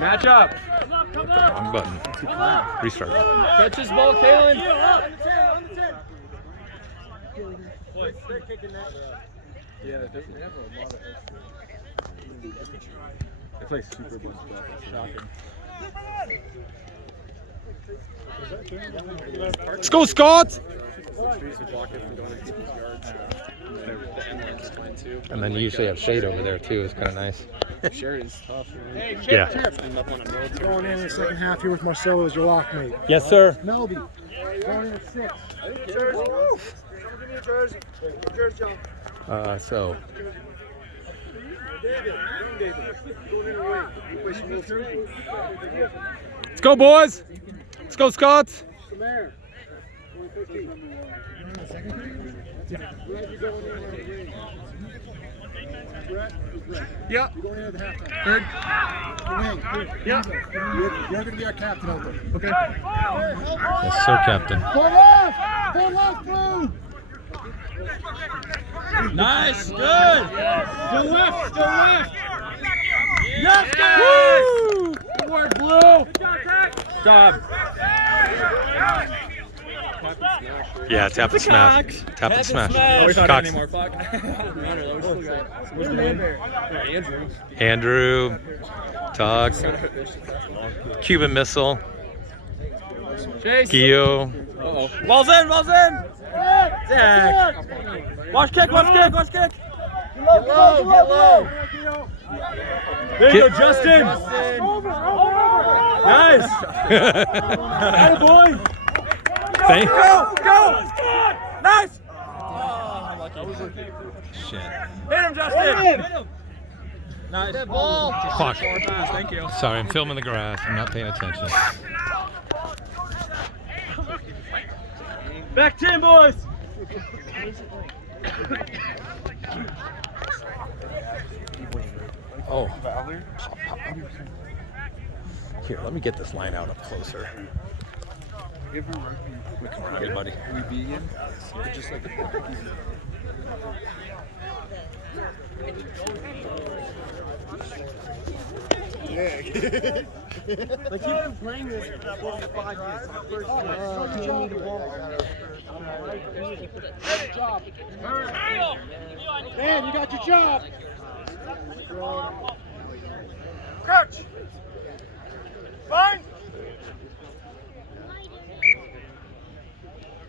Match up. Wrong button. Restart. Catch this ball, Kalen. Yeah, it doesn't have a lot of extra. It's like super bunched up. It's shocking. Let's go, Scots! And then you usually have shade over there too. It's kind of nice. Shade is tough. Yeah. Going in the second half here with Marcelo as your lock mate. Yes, sir. Melby. Going in at 6. Jersey. Give me a jersey. Jersey, John. So. Let's go, boys. Let's go, Scots. Come here. Yeah. You're going in at the halftime. Yeah. You're going to be our captain out there. Okay. Yes, sir, Captain. Go left! Go left, Blue! Nice. Good. Go left! Go left! Yes, guys. Good work, Blue. Job. Yeah, tap and smash. Tap and smash. Oh, we not Cox. anymore. Fuck. Where's the win? Andrew. Tug. Cuban Missile. Chase. Gio. Uh-oh. Ball's in. Zach. Watch kick. Get low! There you go, Justin. Nice. Hey, boy. Thank Go. Nice. Shit. Hit him, Justin. Hit him. Nice. That ball. Fuck. Thank you. Sorry, I'm filming the grass. I'm not paying attention. Back 10, boys. Oh. Here, let me get this line out up closer. Come on, buddy. We beat him. Just like the Like you've been playing this for 5 years. First game need the ball. Good job. Man, you got your job. Coach! Fine!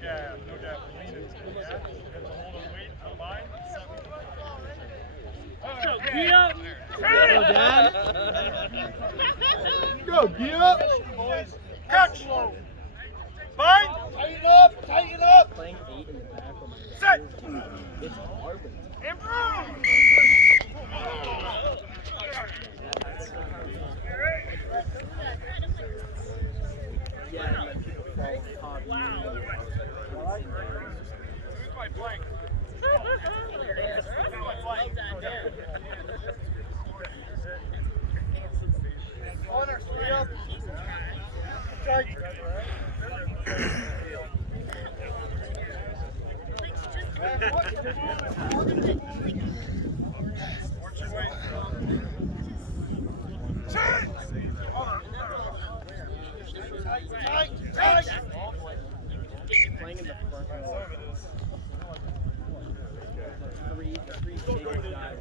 No doubt. Go, get up. Coach! Fine! Tighten up! Set! Improve! Playing in the front row. Three big guys.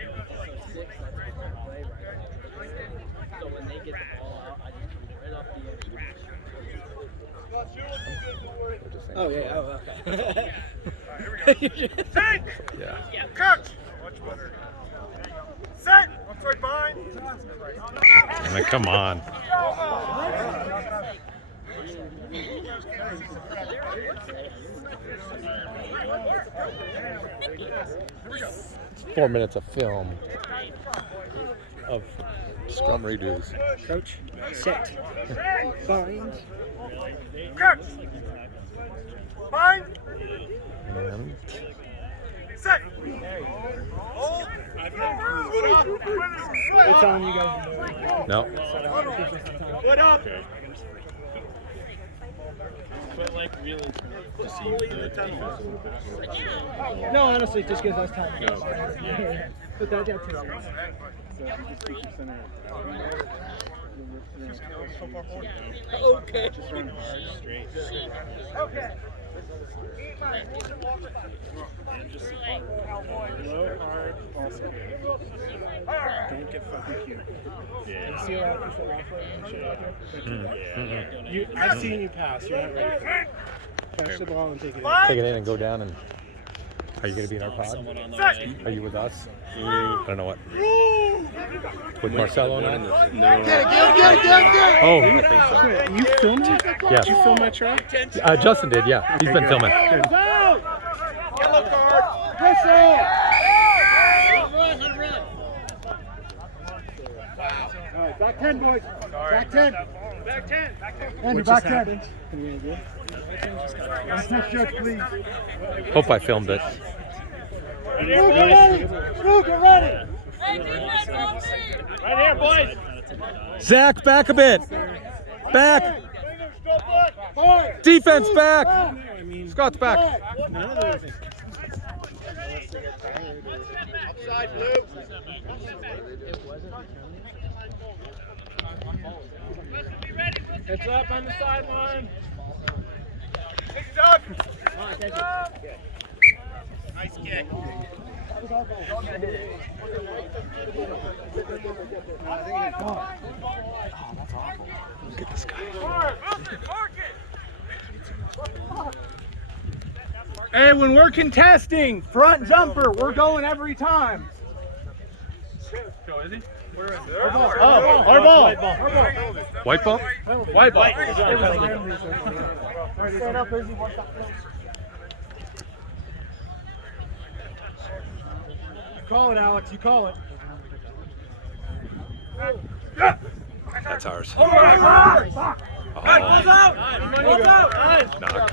So 6, that's what they play right now. So when they get the ball out, I just come right off the edge. Oh yeah, okay. Yeah. Coach! Much better. Set! Outside bind! I mean, come on. 4 minutes of film of scrum redos. Coach, set. Bind. Coach! Bind! And Set! Hold! It's on you guys. no. What up? But like really, No, honestly, it just gives us time. But that's it. Okay. Okay. Low, hard, also good. Don't get fucking cute. Yeah. You see a lot of people walk right and shit out there? I've seen you pass. You're not ready for it. Catch the ball and take it in. Take it in and go down. And are you going to be in our pod? Are you with us? I don't know what. With Marcelo now? Get it. Oh, You filmed it? yeah. Did you film my truck? Justin did, yeah. He's been filming. Yellow card. All right, back 10, boys. Back 10. Back 10. Andrew, back 10. Next judge, please. Hope I filmed it. Luke, get ready. Luke, get ready. Right here, boys. Zach, back a bit. Back. Defense back. Scott's back. Outside, Blue. Heads up on the sideline. Nice kick. Look at this guy. Hey, when we're contesting front jumper, we're going every time. Oh, our ball. White ball? White ball. Stand up, Izzy. You call it, Alex. You call it. That's ours. Oh. Knock.